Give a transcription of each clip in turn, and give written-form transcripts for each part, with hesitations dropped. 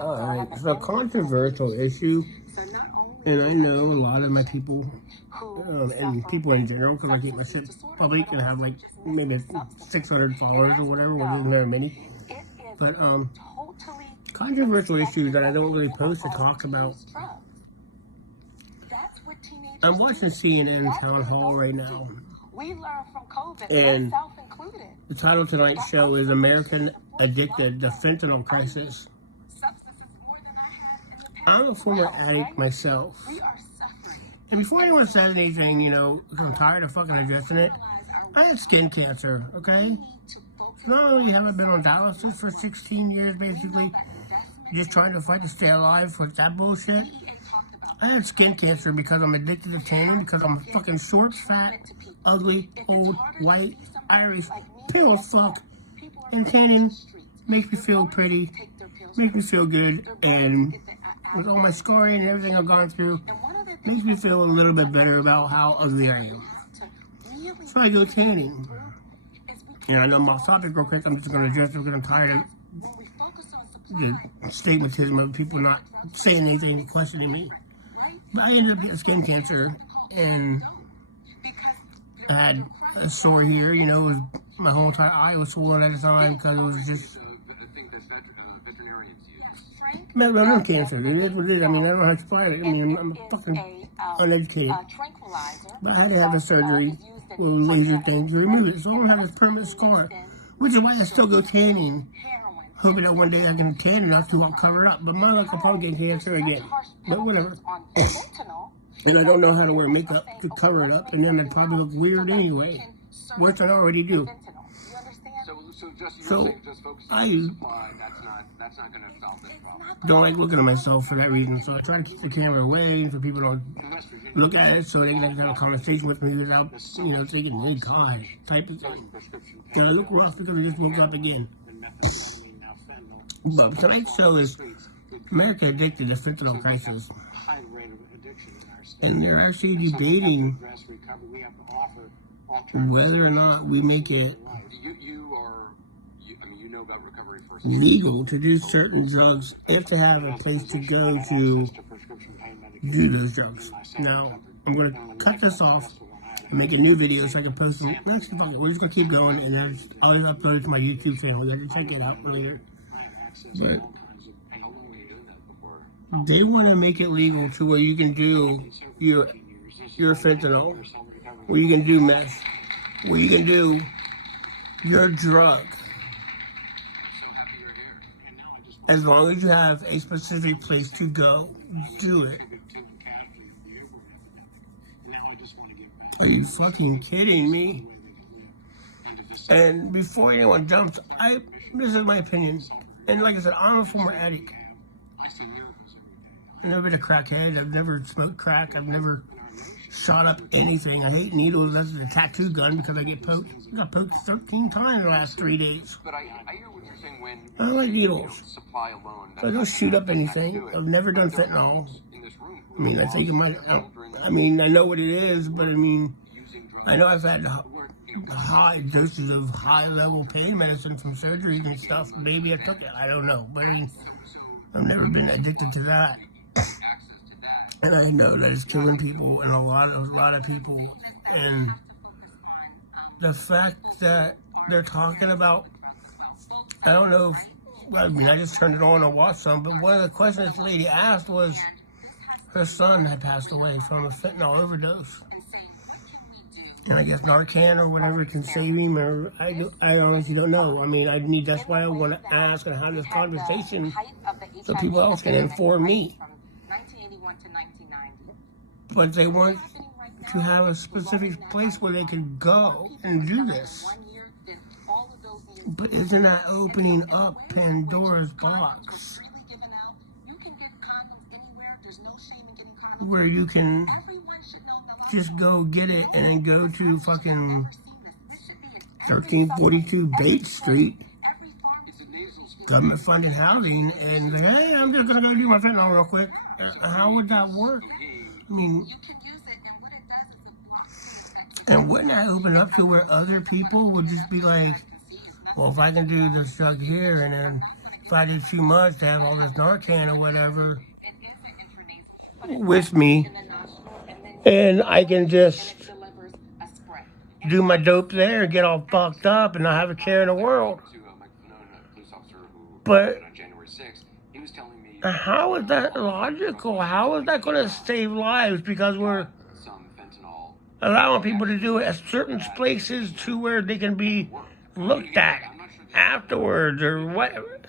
Alright, it's a controversial issue, and I know a lot of my people, and people in general, because I keep my shit public and I have like maybe 600 followers or whatever, which isn't very many. But controversial issues that I don't really post to talk about. I'm watching CNN Town Hall right now, and the title of tonight's show is American Addicted, the Fentanyl Crisis. I'm a former addict myself, and before anyone says anything, you know, I'm tired of fucking addressing it, I had skin cancer, okay? So not only have I been on dialysis for 16 years, basically, just trying to fight to stay alive with that bullshit, I had skin cancer because I'm addicted to tanning, because I'm fucking short, fat, ugly, old, white, Irish, pale as fuck, and tanning makes me feel pretty, makes me feel good, and with all my scarring and everything I've gone through, makes me feel a little bit better about how ugly I am. So I go tanning. And I know I'm off topic real quick, I'm just going to address it because I'm tired of the stigmatism of people not saying anything and questioning me. But I ended up getting skin cancer, and I had a sore here, you know, it was, my whole entire eye was swollen at the time because it was just melanoma cancer. It is what it is. I mean, I don't know how to fight it. I mean, I'm fucking uneducated. But I had to have a surgery with laser thing to remove it. So I don't have this permanent scar, which is why I still go tanning, hoping that one day I can tan enough to I'll cover it up. But my luck, I'll probably get cancer again. But whatever. And I don't know how to wear makeup to cover it up, and then it'd probably look weird anyway, which I already do. So I don't like looking at myself for that reason, so I try to keep the camera away so people don't look at it, so they can have a conversation with me without, you know, thinking, hey, God, type of thing. And I look rough because I just woke up again. But tonight's show is American Addicted, the Fentanyl Crisis. And they're actually debating whether or not we make it legal to do certain drugs and to have a place to go to do those drugs. Now, I'm going to cut this off and make a new video so I can post them. Actually, fuck it, we're just going to keep going, and I'll upload it to my YouTube channel. You can check it out later. But they want to make it legal to where you can do your fentanyl, where you can do meth, where you can do your drug, as long as you have a specific place to go do it. Are you fucking kidding me? And before anyone jumps, this is my opinion, and like I said, I'm a former addict. I've never been a crackhead. I've never smoked crack. I've never shot up anything. I hate needles. That's a tattoo gun because I get poked. I got poked 13 times in the last 3 days. But I hear what you're saying when I don't like needles. So I don't shoot up anything. I've never done fentanyl. I mean, I think it might. I mean, I know what it is, but I mean, I know I've had high doses of high-level pain medicine from surgeries and stuff. Maybe I took it. I don't know. But I mean, I've never been addicted to that. And I know that it's killing people and a lot of people. And the fact that they're talking about, I don't know if, well, I mean, I just turned it on and watched some, but one of the questions this lady asked was her son had passed away from a fentanyl overdose. And I guess Narcan or whatever can save him, or I honestly don't know. I mean, that's why I want to ask and have this conversation so people else can inform me. But they want to have a specific place where they can go and do this. But isn't that opening up Pandora's box? Where you can just go get it and then go to fucking 1342 Bates Street, government funded housing, and say, hey, I'm just gonna go do my fentanyl real quick. How would that work? I mean, and wouldn't that open up to where other people would just be like, well, if I can do this drug here, and then if if I did too much to have all this Narcan or whatever with me, and I can just do my dope there and get all fucked up and not have a care in the world. But how is that logical? How is that going to save lives? Because we're allowing people to do it at certain places to where they can be looked at afterwards or whatever.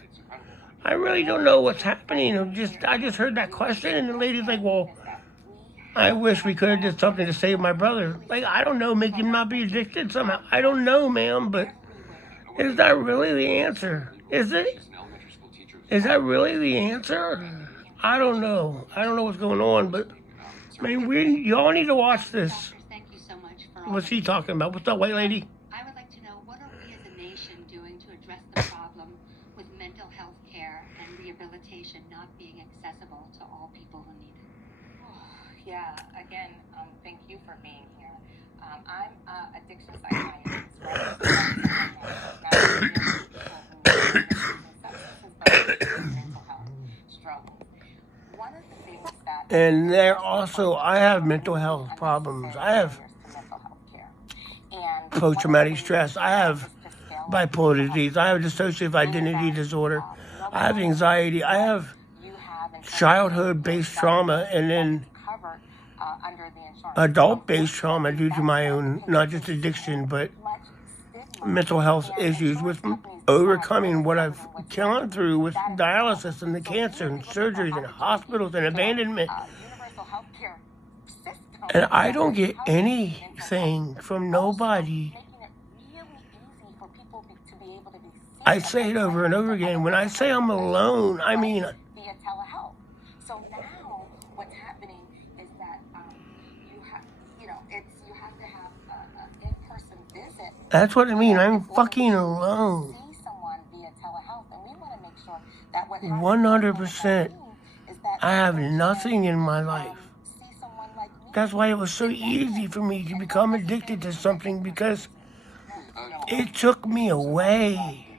I really don't know what's happening. I just heard that question, and the lady's like, well, I wish we could have did something to save my brother. Like, I don't know, make him not be addicted somehow. I don't know, ma'am, but is that really the answer? Is it? Is that really the answer? I don't know. I don't know what's going on, but I mean, y'all need to watch this. Thank you so much for What's he talking about? What's that white lady? I would like to know, what are we as a nation doing to address the problem with mental health care and rehabilitation not being accessible to all people who need it? Yeah, again, thank you for being here. I'm addiction psychiatrist, right? Mental health struggles. One of the things that And there also, I have mental health problems. I have post-traumatic stress. I have bipolar disease. I have dissociative identity disorder. I have anxiety. I have childhood-based trauma, and then adult-based trauma due to my own, not just addiction, but mental health issues with overcoming what I've gone through with dialysis and the cancer and surgeries and hospitals and abandonment. And I don't get anything from nobody. I say it over and over again. When I say I'm alone, I mean... via telehealth. So now what's happening is that you have to have an in-person visit. That's what I mean. I'm fucking alone. See someone via telehealth, and we want to make sure that what 100%. I have nothing in my life. That's why it was so easy for me to become addicted to something, because it took me away.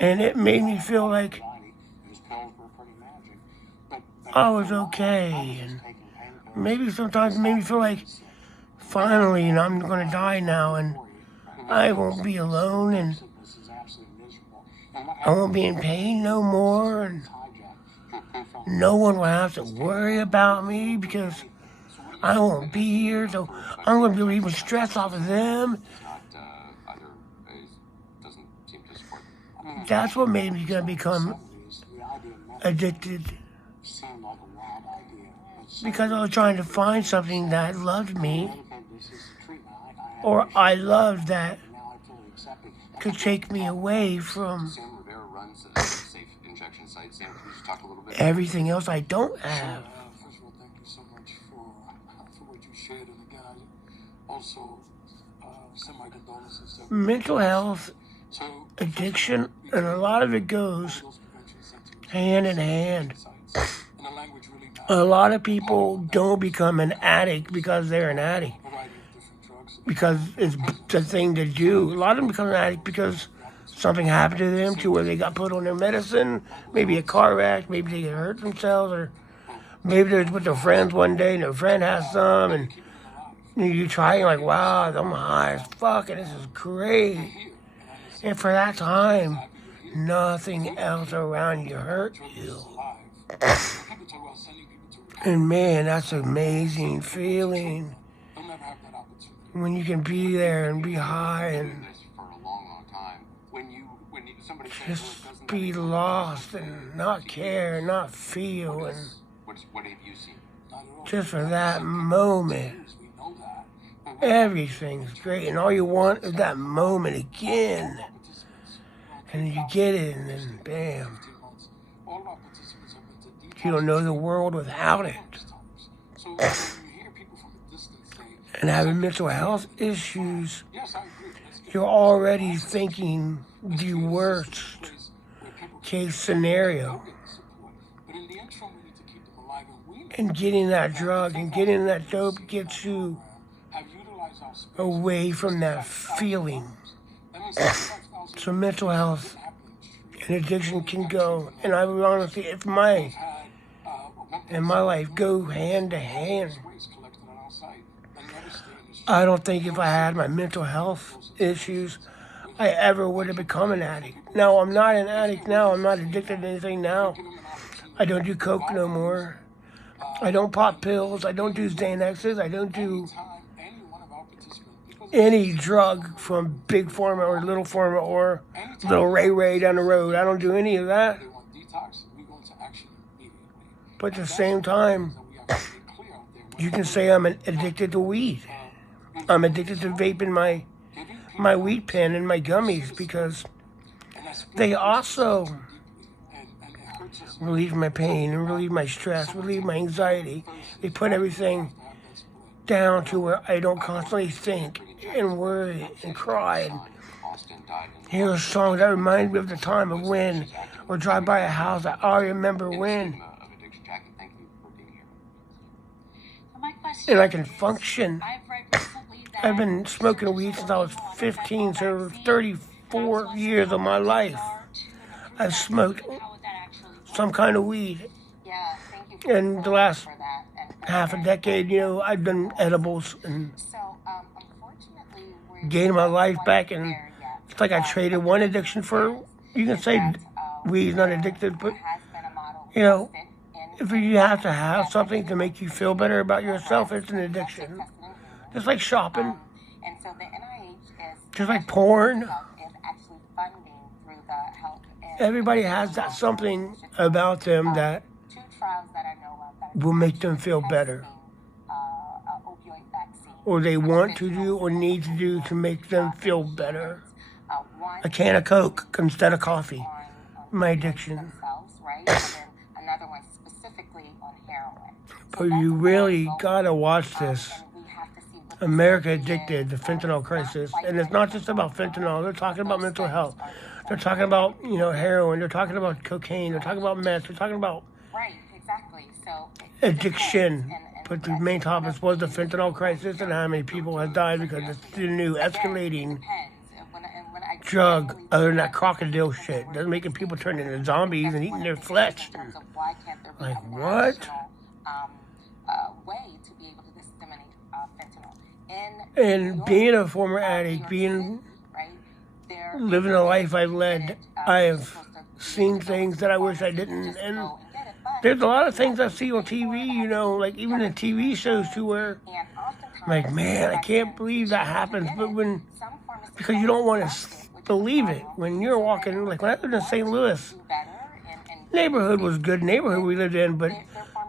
And it made me feel like I was okay. And maybe sometimes it made me feel like finally I'm going to die now and I won't be alone and I won't be in pain no more. And no one will have to worry about me because I won't be here. So I'm going to be relieving stress off of them. That's what made me gonna become addicted. Because I was trying to find something that loved me, or I loved that could take me away from everything else I don't have. First of all, thank you so much for what you shared, and again, I also send my condolences. Mental health, addiction, and a lot of it goes hand in hand. A lot of people don't become an addict because they're an addict, because it's the thing to do. A lot of them become an addict because something happened to them to where they got put on their medicine, maybe a car wreck, maybe they hurt themselves, or maybe they're with their friends one day and their friend has some, and you try and you're like, wow, I'm high as fuck and this is great. And for that time, nothing else around you hurt you. And man, that's an amazing feeling when you can be there and be high and just be lost and not care, not feel, and just for that moment, everything's great, and all you want is that moment again, and you get it, and then bam, you don't know the world without it. And having mental health issues, you're already thinking the worst case scenario. And getting that drug and getting that dope gets you away from that feeling. So mental health an addiction can go. And I would honestly, if my and my life go hand to hand, I don't think if I had my mental health issues, I ever would have become an addict. No, I'm not an addict now. I'm not addicted to anything now. I don't do coke no more. I don't pop pills. I don't do Xanaxes. I don't do any drug from Big Pharma or Little Pharma or Little Ray Ray down the road. I don't do any of that. But at the same time, you can say I'm addicted to weed. I'm addicted to vaping my weed pen and my gummies because they also relieve my pain and relieve my stress, relieve my anxiety. They put everything down to where I don't constantly think and worry and cry and hear a song that reminds me of the time of when, or drive by a house that I remember when. And I can function. I've been smoking weed since I was 15, so 34 years of my life I've smoked some kind of weed. And the last half a decade, I've done edibles and gained my life back. And it's like I traded one addiction for, you can say weed's not addicted, but, if you have to have something to make you feel better about yourself, it's an addiction. Just like shopping. Just like porn. Everybody has that something about them that will make them feel better. Or they want to do or need to do to make them feel better. A can of Coke instead of coffee. My addiction. But you really gotta watch this. America Addicted, the fentanyl crisis. And it's not just about fentanyl. They're talking about mental health. They're talking about, heroin. They're talking about cocaine. They're talking about meth. They're talking about addiction. But the main topic was the fentanyl crisis and how many people have died because it's the new escalating drug other than that crocodile shit. That's making people turn into zombies and eating their flesh. Like, what? And being a former addict, living the life I've led, I have seen things that I wish I didn't. And there's a lot of things I see on TV, like even in TV shows too, where I'm like, man, I can't believe that happens. But because you don't want to believe it. When you're walking, like when I lived in St. Louis, neighborhood was good neighborhood we lived in, but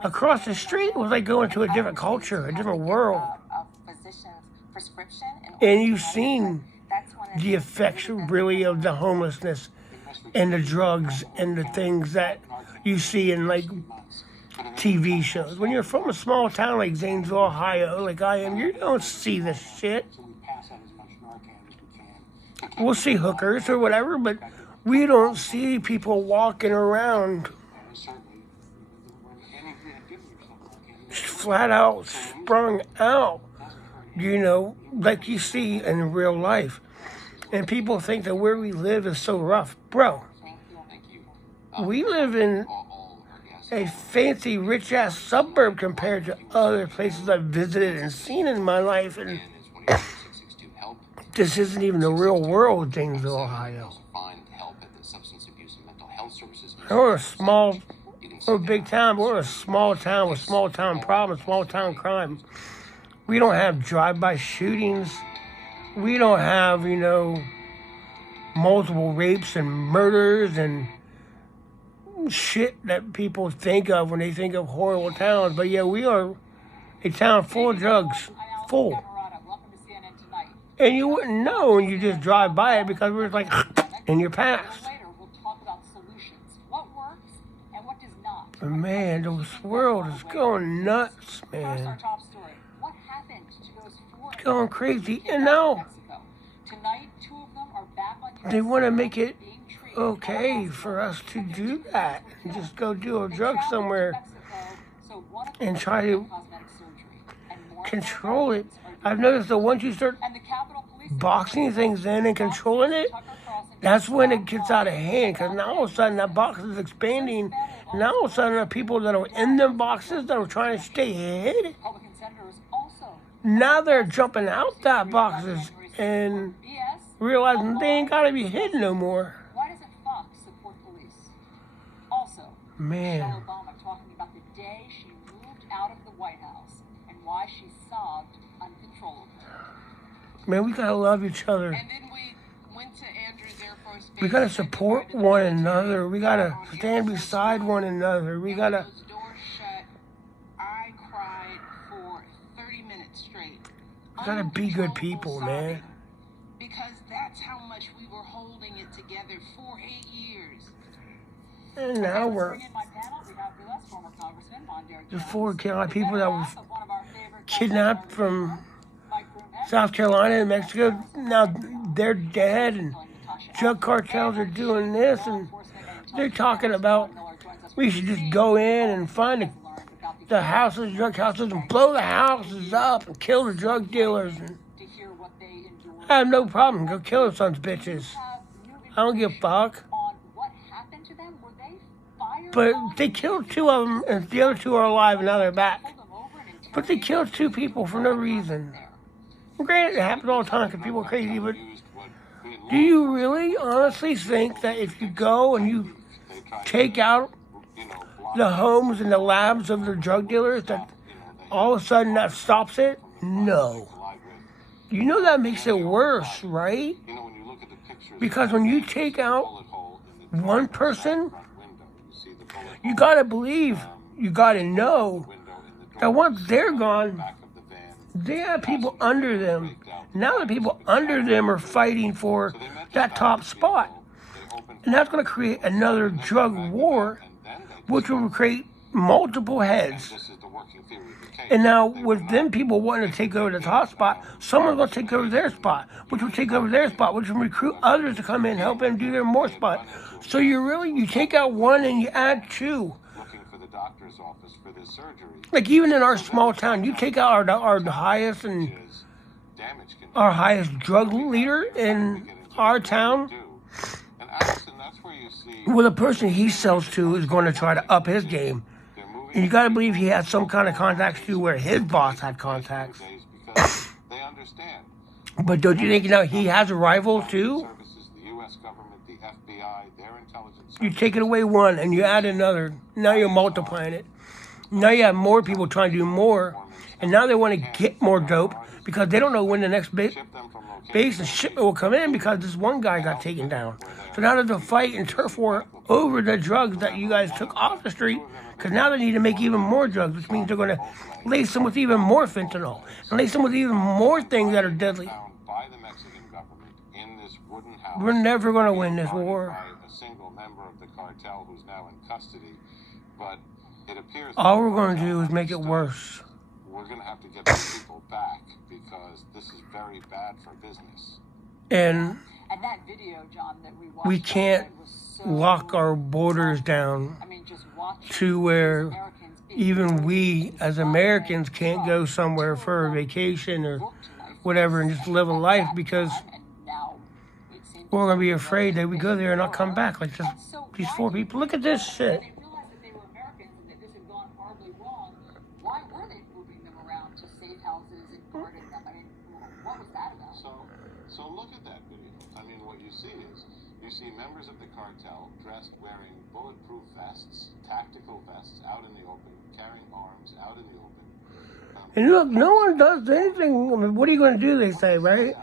across the street was like going to a different culture, a different world. And you've seen the effects really of the homelessness and the drugs and the things that you see in like TV shows. When you're from a small town like Zanesville, Ohio, like I am, you don't see this shit. We'll see hookers or whatever, but we don't see people walking around flat out, sprung out, like you see in real life. And people think that where we live is so rough. Bro, we live in a fancy, rich-ass suburb compared to other places I've visited and seen in my life. And this isn't even the real world, Zanesville, Ohio. We're a big town, but we're a small town with small town problems, small town crime. We don't have drive-by shootings. We don't have, multiple rapes and murders and shit that people think of when they think of horrible towns. But yeah, we are a town full of drugs. Full. And you wouldn't know when you just drive by it because we're like in your past. But man, this world is going nuts, man. It's going crazy. And now they want to make it okay for us to do that and just go do a drug somewhere and try to control it. I've noticed that once you start boxing things in and controlling it, That's when it gets out of hand, because now all of a sudden that box is expanding. And now all of a sudden there are people that are in them boxes that are trying to stay hid. Republican senators also Now they're jumping out that boxes and BS. realizing they ain't got to be hid no more. Why doesn't Fox support police? Also, Man. Michelle Obama talking about the day she moved out of the White House and why she sobbed uncontrollably. Man, we got to love each other. And then we went to Andrews Air Force Base. We got to support one another. We got to stand beside one another. We got to... Those doors shut. I cried for 30 minutes straight. We got to be good people, man. Because that's how much we were holding it together for 8 years. And now we're... In my panel, we have with us former Congressman Mondaire The Jones, 4 people that was one of our favorite kidnapped from Mike Brunette, South Carolina and Mexico. Now they're dead, and drug cartels are doing this, and they're talking about we should just go in and find the houses, drug houses, and blow the houses up and kill the drug dealers. And to hear what they endured. I have no problem. Go kill those sons of bitches. I don't give a fuck. On what happened to them? Were they fired? But they killed 2 of them, and the other 2 are alive, and now they're back. But they killed 2 people for no reason. Granted, it happens all the time because people are crazy, but do you really honestly think that if you go and you take out the homes and the labs of the drug dealers, that all of a sudden that stops it? No. You know that makes it worse, right? Because when you take out one person, you gotta believe, you gotta know that once they're gone, they have people under them. Now the people under them are fighting for that top spot. And that's going to create another drug war, which will create multiple heads. And now with them people wanting to take over the top spot, someone's going to take over their spot, which will take over their spot, which will recruit others to come in and help them do their more spot. So you take out one and you add 2. Doctor's office for this surgery. Like even in our small town, you take out our highest and our highest drug leader in our town. And Allison, that's where you see Well, the person he sells to is going to try to up his game. And you got to believe he had some kind of contacts too, where his boss had contacts. because they understand. But don't you think now he has a rival too? Services, the U.S. government, the FBI, their intelligence. You take it away one and you add another. Now you're multiplying it. Now you have more people trying to do more. And now they want to get more dope because they don't know when the next base and shipment will come in because this one guy got taken down. So now there's a fight and turf war over the drugs that you guys took off the street because now they need to make even more drugs, which means they're going to lace them with even more fentanyl and lace them with even more things that are deadly. By the Mexican government in this wooden house. We're never going to win this war. By a single member of the cartel who's now in custody, but it appears All we're going to do is make it worse. We're going to have to get these people back because this is very bad for business. And that video, John, that we watched, we can't lock our borders down to where even we as Americans can't go somewhere for a vacation or whatever and just live a life because we're going to be afraid that we go there and not come back like these 4 people. Look at this shit. They realized that they were Americans and that this had gone horribly wrong. Why were they moving them around to safe houses and guarding them? I mean, what was that about? So look at that video. I mean, what you see is you see members of the cartel dressed wearing bulletproof vests, tactical vests, out in the open, carrying arms out in the open. And look, no one does anything. What are you going to do, they say, right?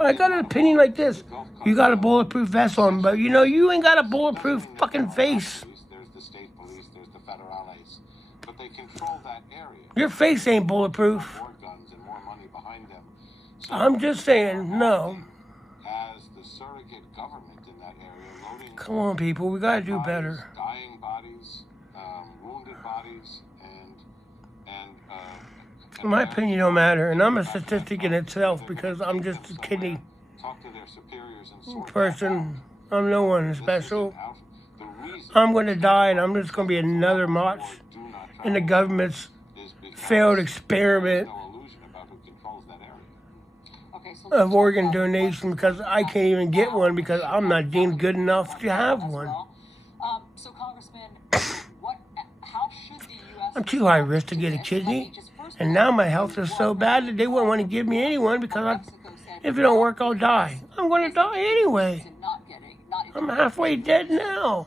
I got an opinion like this. You got a bulletproof vest on, but you ain't got a bulletproof fucking face. There's the state police, there's the federales, but they control that area. Your face ain't bulletproof. More guns and more money behind them. So I'm just saying, no. as the surrogate government in that area, loading Come on, people, we got to do better. dying bodies, wounded bodies, My opinion don't matter, and I'm a statistic in itself because I'm just a kidney talk to their superiors and sort person. I'm no one special. out the reason I'm going to die, and I'm just going to be another march do not in the government's is because failed experiment. no illusion about who controls that area. Okay, so of organ donation because I can't even get one because I'm not deemed good enough to have one. So, Congressman, how should the U.S. I'm too high risk to get a kidney, and now my health is so bad that they wouldn't want to give me anyone because if it don't work, I'll die. I'm going to die anyway. I'm halfway dead now.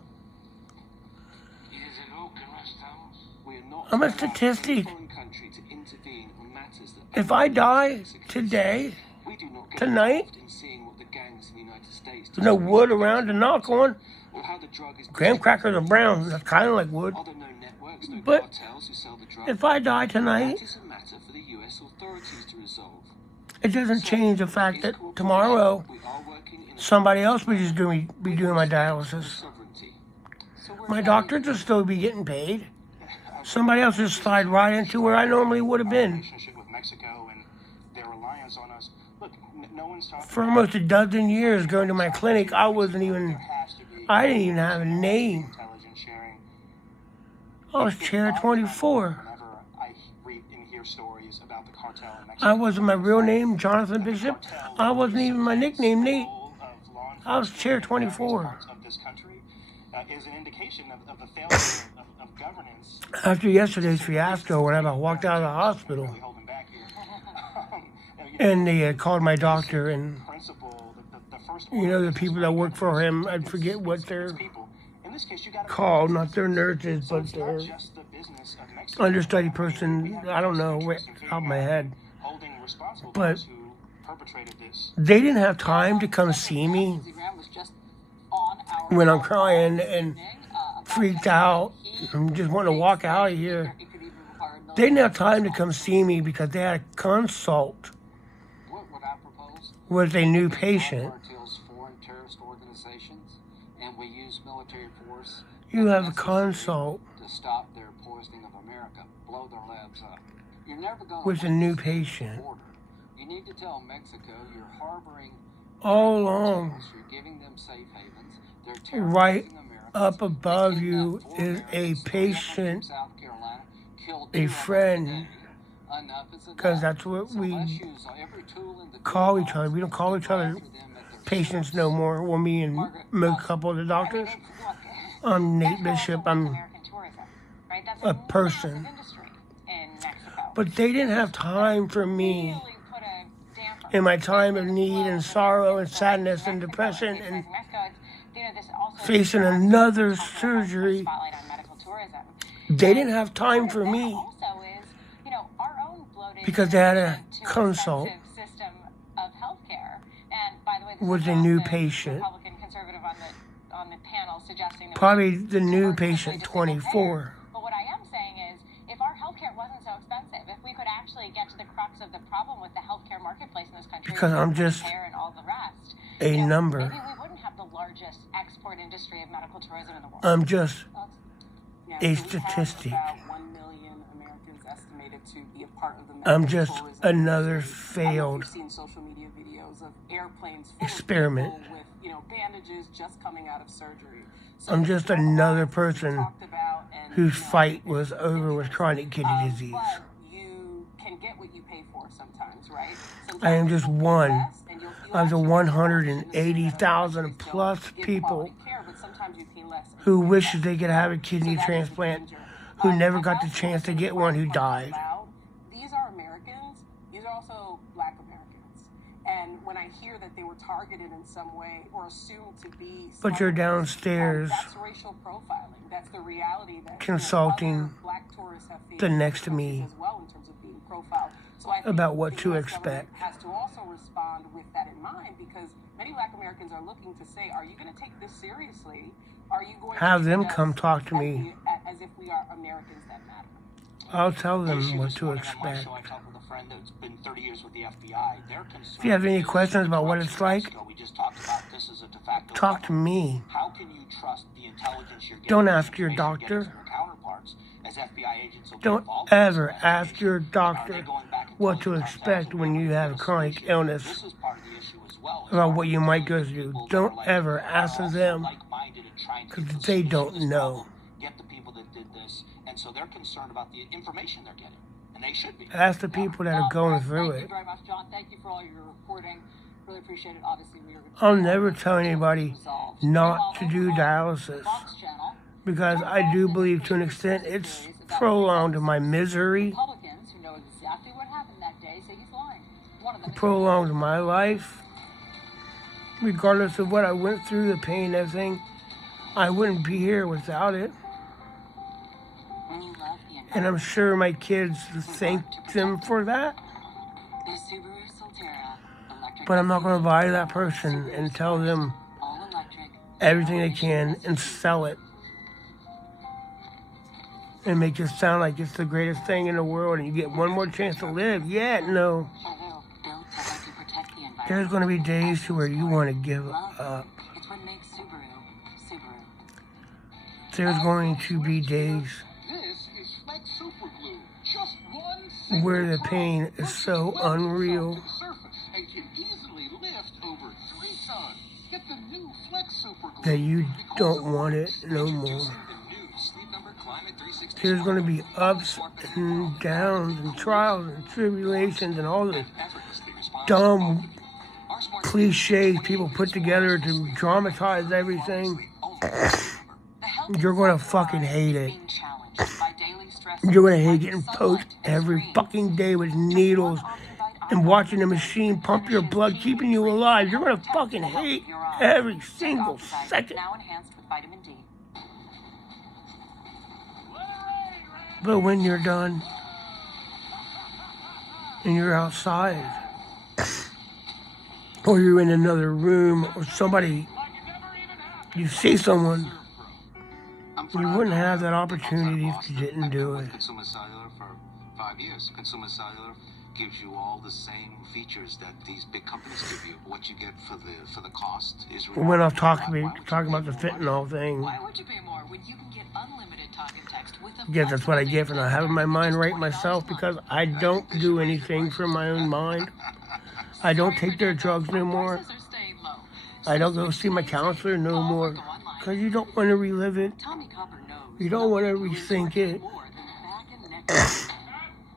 I'm a statistic. If I die today, tonight, there's no wood around to knock on. Graham crackers are brown. That's kind of like wood. But if I die tonight, it doesn't change the fact that tomorrow somebody else will just be doing my dialysis. My doctors will still be getting paid. Somebody else just slide right into where I normally would have been. For almost a dozen years going to my clinic, I didn't even have a name. I was chair 24. I wasn't my real name, Jonathan Bishop. I wasn't even my nickname, Nate. I was chair 24. After yesterday's fiasco, when I walked out of the hospital, and they had called my doctor, and the people that work for him, I forget what they're called, not their nurses, but their understudy person, I don't know, right out of my head. But they didn't have time to come see me when I'm crying and freaked out and just want to walk out of here. They didn't have time to come see me because they had a consult with a new patient. You have a consult with a new patient. You need to tell Mexico you're harboring all along. You're giving them safe havens. Right up above you is a patient, a friend, because that's what we call each other. We don't call each other patients no more. Well, me and a couple of the doctors. I'm Nate Bishop. I'm a person. But they didn't have time for me in my time of need and sorrow and sadness and depression and facing another surgery. They didn't have time for me because they had a consult with a new patient. Probably the new patient 24. But what I am saying is, if our healthcare wasn't so expensive, if we could actually get to the crux of the problem with the healthcare marketplace in this country, because I'm just and all the rest, a number. Maybe we wouldn't have the largest export industry of medical tourism in the world. I'm just a statistic. I'm just another failed experiment. Bandages just coming out of surgery. I'm just another person whose fight was over with chronic kidney disease. But you can get what you pay for sometimes, right? I am just one of the 180,000 plus people who wish they could have a kidney transplant, who never got the chance to get one, who died. These are Americans. These are also Black Americans. And when I hear that they were targeted in some way or assumed to be, but you're downstairs that's racial profiling. That's the reality that consulting Black tourists have faced the next to me as well in terms of being profiled. So I think about what the to US expect. government has to also respond with that in mind, because many Black Americans are looking to say, are you going to take this seriously? Are you going have to them come talk to me as if we are Americans that matter? I'll tell them what to expect. I talked with a friend that's been 30 years with the FBI. They're concerned. If you have any questions about what it's like, we just talked about this is a de facto talk to me. How can you trust the intelligence you're getting? Don't ask your doctor. Counterparts as FBI agents will Don't ever ask your doctor what to expect when you have a chronic illness about what you might go through. Don't ever ask them because they don't know. Get the people that did this, and so they're concerned about the information they're getting. and they should be. Ask the people that are going through Thank it. you very much, John. Thank you for all your reporting. Really appreciate it. Obviously, we are going I'll never tell anybody not to do dialysis Fox Channel. because I do believe to an extent it's prolonged my misery, Republicans who know exactly what happened that day say he's lying. One of them is prolonged my life. Regardless of what I went through, the pain, everything, I wouldn't be here without it. when you love the And I'm sure my kids thank them for that. The Subaru Solterra electric. But I'm not going to lie to that person and tell them all electric. everything they can and sell it. And make it sound like it's the greatest thing in the world and you get one more chance to live. Yeah, no. Although built to help you protect the environment. There's going to be days to where you want to give up. It's what makes Subaru Subaru. There's going to be days This is Flex Super Glue. Just one where the pain is so unreal and can easily lift over 3 tons. Get the new Flex Super Glue. that you don't want it no more. There's going to be ups and downs and trials and tribulations and all the dumb cliches people put together to dramatize everything. You're going to fucking hate it. Being challenged by daily stress. You're going to hate getting poked every fucking day with needles and watching the machine pump your blood, keeping you alive. You're going to fucking hate every single second. Now enhanced with vitamin D. But when you're done and you're outside or you're in another room or somebody, you see someone, you wouldn't have that opportunity if you didn't do it. Consumer Cellular for 5 years. Consumer Cellular gives you all the same features that these big companies give you. What you get for the cost is. We went off talking about the fentanyl thing. Why would you pay more when you can get unlimited talk and text with a Guess that's what I get for not having my mind right myself because I don't do anything for my own mind. I don't take their drugs no more. Prices are staying low. I don't go see my counselor no more because you don't want to relive it. Tommy Copper knows. You don't want to rethink it. More than back and neck.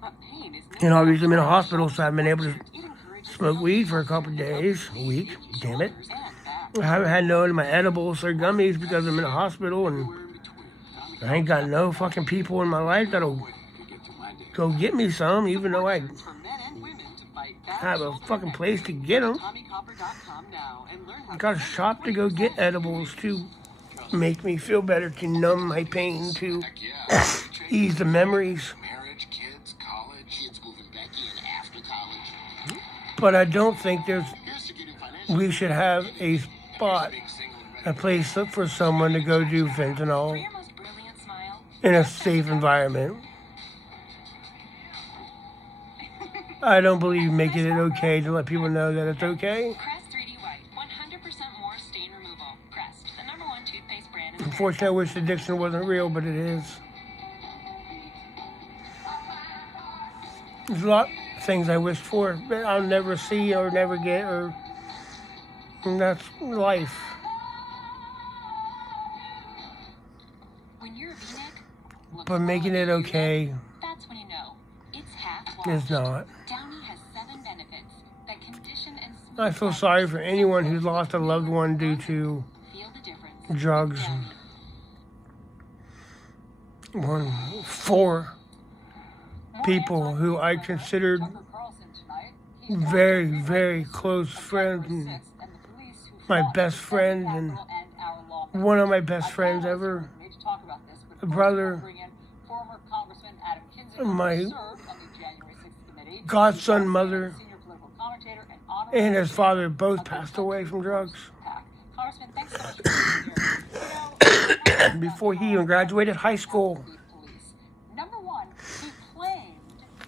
But pain is And obviously I'm in a hospital, so I've been able to it encourages smoke weed for a couple days, a week, damn it. and back. I haven't had none of my edibles or gummies because I'm in a hospital and I ain't got no fucking people in my life that'll go get me some, even though I For men and women to fight back. have a fucking place to get them. TommyCopper.com now and learn how I got a shop to go get edibles to make me feel better, to numb my pain, to ease the memories. Marriage, kids, college, kids moving back in after college. But I don't think Here's to getting financial. we should have a spot, a place for someone to go do fentanyl your most brilliant smile. in a safe environment. I don't believe making it okay to let people know that it's okay. Crest 3D White, 100% more stain removal. Crest, the #1 toothpaste brand in the Unfortunately, I wish addiction wasn't real, but it is. There's a lot of things I wished for that I'll never see or never get, and that's life. When you're a V-neck, look But making it okay that's when you know. It's half is washed. not. Downy has 7 benefits that condition and smooth I feel out sorry for anyone who's lost a loved one due to Feel the difference. drugs. Four people who I considered Tucker Carlson tonight. He's very, very close friends, and and the police who my fought best to defend friend the and Capitol and our lawmakers. one of my best friends I ever. need to talk about this, but A first brother. we'll bring in former Congressman Adam Kinzinger, My who served on the January 6th committee. godson, He's mother, senior political commentator and honorary and his father chairman both of the passed away from drugs PAC. Congressman, thanks so much for being here. You know, before he even graduated high school. police. Number one, he claimed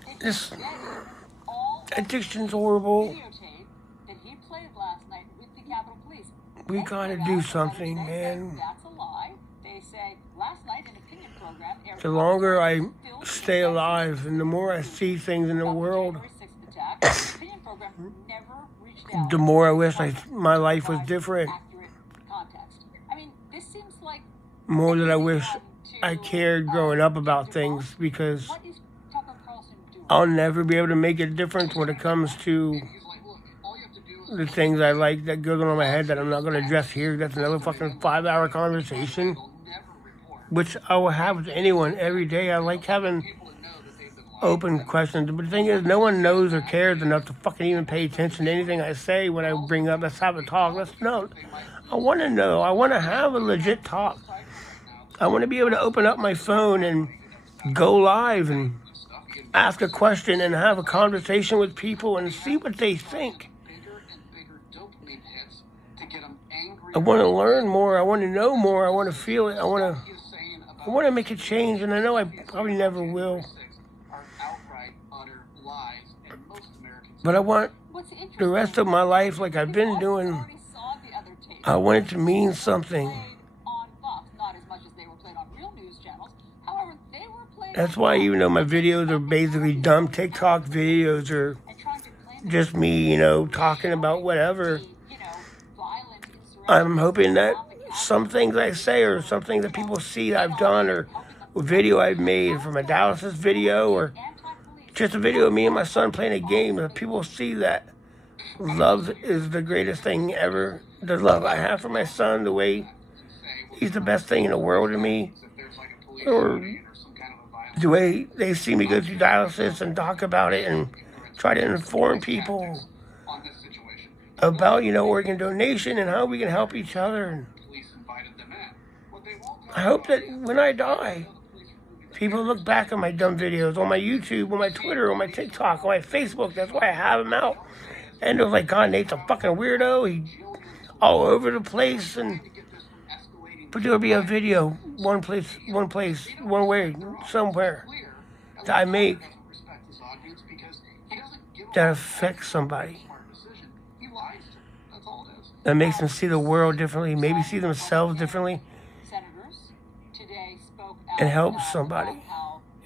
that he This vetted all addiction's horrible. videotape that he played last night with the Capitol Police. We They gotta came do out something, and they said man. That's a lie. They say last night an opinion program. aired The longer I filled stay with alive and the more I see things in the about world, January 6th attack. The opinion program never reached out. the more I wish my life was different. Accurate context. I mean, this seems like More that I wish I cared growing up about things because what is Tucker Carlson doing? I'll never be able to make a difference when it comes to the things I like that goes on in my head that I'm not going to address here. That's another fucking 5-hour conversation, which I will have with anyone every day. I like having open questions. But the thing is, no one knows or cares enough to fucking even pay attention to anything I say when I bring up, let's have a talk. I want to know. I want to have a legit talk. I want to be able to open up my phone and go live and ask a question and have a conversation with people and see what they think. I want to learn more. I want to know more. I want to feel it. I want to make a change, and I know I probably never will. But I want the rest of my life, like I've been doing, I want it to mean something. That's why, even though my videos are basically dumb TikTok videos or just me, talking about whatever, I'm hoping that some things I say or something that people see I've done or a video I've made from a Dallas video or just a video of me and my son playing a game, that people see that love is the greatest thing ever. The love I have for my son, the way he's the best thing in the world to me, or the way they see me go through dialysis and talk about it and try to inform people about, organ donation and how we can help each other. And I hope that when I die, people look back at my dumb videos on my YouTube, on my Twitter, on my TikTok, on my Facebook. That's why I have them out. And they're like, God, Nate's a fucking weirdo. He's all over the place. But there'll be a video, one place, one way, somewhere, that I make that affects somebody. That makes them see the world differently, maybe see themselves differently, and help somebody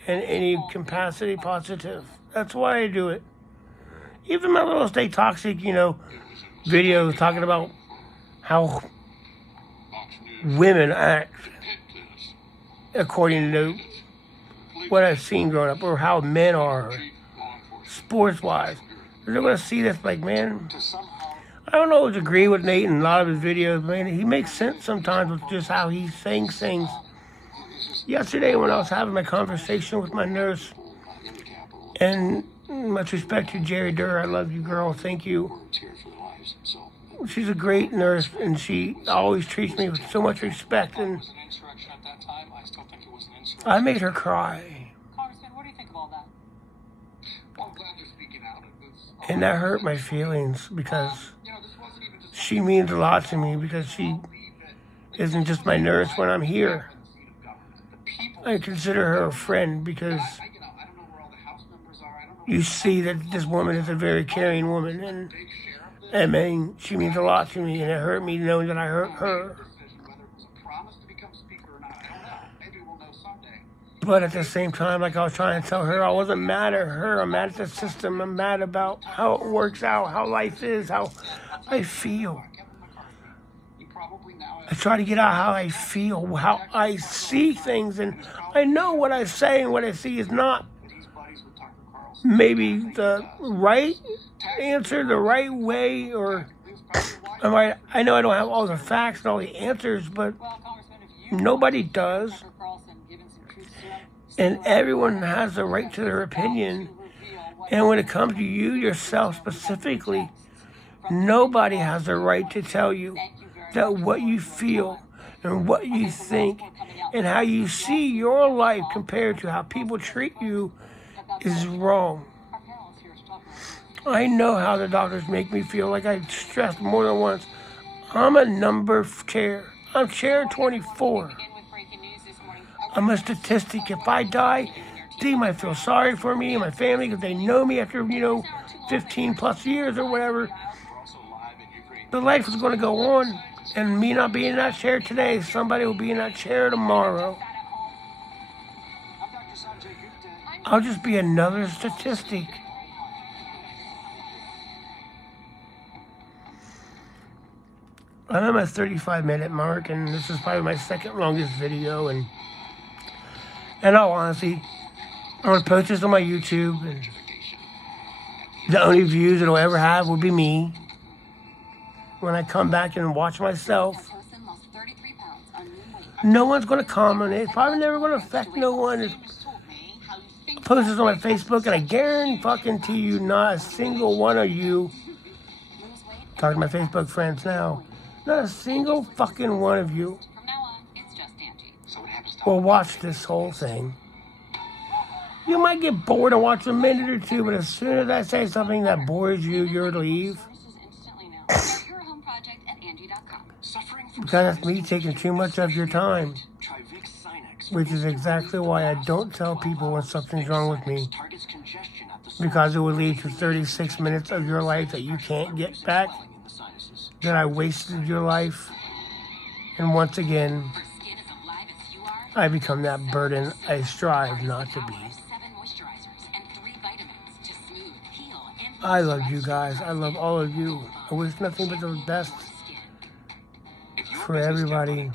in any capacity positive. That's why I do it. Even my little Stay Toxic, videos talking about how women act according to what I've seen growing up, or how men are, sports-wise. They're going to see this like, man, I don't always agree with Nate in a lot of his videos, man. He makes sense sometimes with just how he's saying things. Yesterday, when I was having my conversation with my nurse, and much respect to Jerry Durr, I love you, girl, thank you. She's a great nurse, and she always treats me with so much respect, and I made her cry. Congressman, what do you think of all that? Well, I'm glad you're speaking out. And that hurt my feelings, because she means a lot to me, because she isn't just my nurse when I'm here. I consider her a friend, because you see that this woman is a very caring woman, and I mean, she means a lot to me, and it hurt me knowing that I hurt her. But at the same time, like I was trying to tell her, I wasn't mad at her. I'm mad at the system. I'm mad about how it works out, how life is, how I feel. I try to get out how I feel, how I see things, and I know what I say and what I see is not maybe the right answer, the right way, or I know I don't have all the facts and all the answers, but nobody does. And everyone has the right to their opinion. And when it comes to you yourself specifically, nobody has the right to tell you that what you feel and what you think and how you see your life compared to how people treat you is wrong. I know how the doctors make me feel. Like I stressed more than once, I'm a number chair. I'm chair 24. I'm a statistic. If I die, they might feel sorry for me and my family because they know me after, 15 plus years or whatever. The life is going to go on, and me not being in that chair today, somebody will be in that chair tomorrow. I'll just be another statistic. I'm at my 35-minute mark, and this is probably my second longest video, and in all honesty, I'm going to post this on my YouTube, and The only views it'll ever have will be me. When I come back and watch myself, no one's going to comment. It's probably never going to affect no one. I post this on my Facebook, and I guarantee you not a single one of you, talking to my Facebook friends now, not a single fucking one of you will watch this whole thing. You might get bored and watch a minute or two, but as soon as I say something that bores you, you're to leave. Because that's me taking too much of your time. Which is exactly why I don't tell people when something's wrong with me. Because it will lead to 36 minutes of your life that you can't get back. That I wasted your life. And once again, I become that burden I strive not to be. I love you guys. I love all of you. I wish nothing but the best for everybody.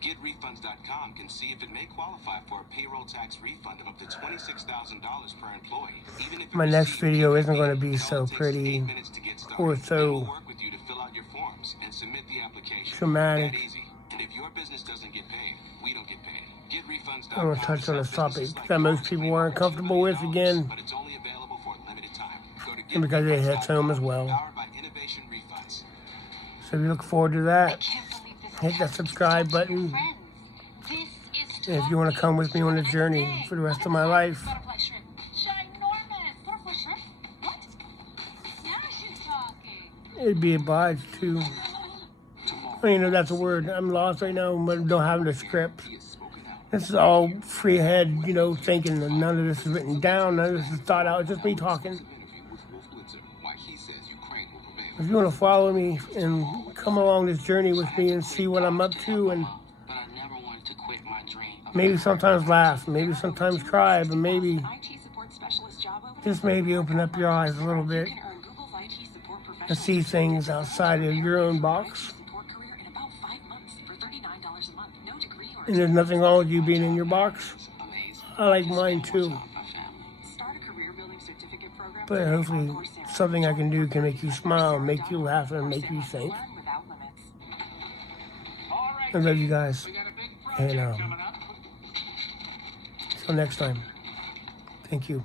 GetRefunds.com can see if it may qualify for a payroll tax refund of up to $26,000 per employee. Even if my next video isn't going to be so pretty or so traumatic. And if your business doesn't get paid, we don't get paid. GetRefunds.com. I'm going to touch on a topic that most people aren't comfortable with again. But it's only available for a limited time. Go to And because it hits home as well. Powered by Innovation Refunds. So if you look forward to that, hit that subscribe button. And if you want to come with me on the journey for the rest of my life, it'd be obliged to. I mean, if that's a word. I'm lost right now, but don't have the script. This is all free head, thinking. And none of this is written down. None of this is thought out. It's just me talking. If you want to follow me and come along this journey with me and see what I'm up to, and maybe sometimes laugh, maybe sometimes cry, but maybe, just maybe open up your eyes a little bit and see things outside of your own box. And there's nothing wrong with you being in your box. I like mine too. But hopefully something I can do can make you smile, make you laugh, and make you think. I love you guys. And until next time, thank you.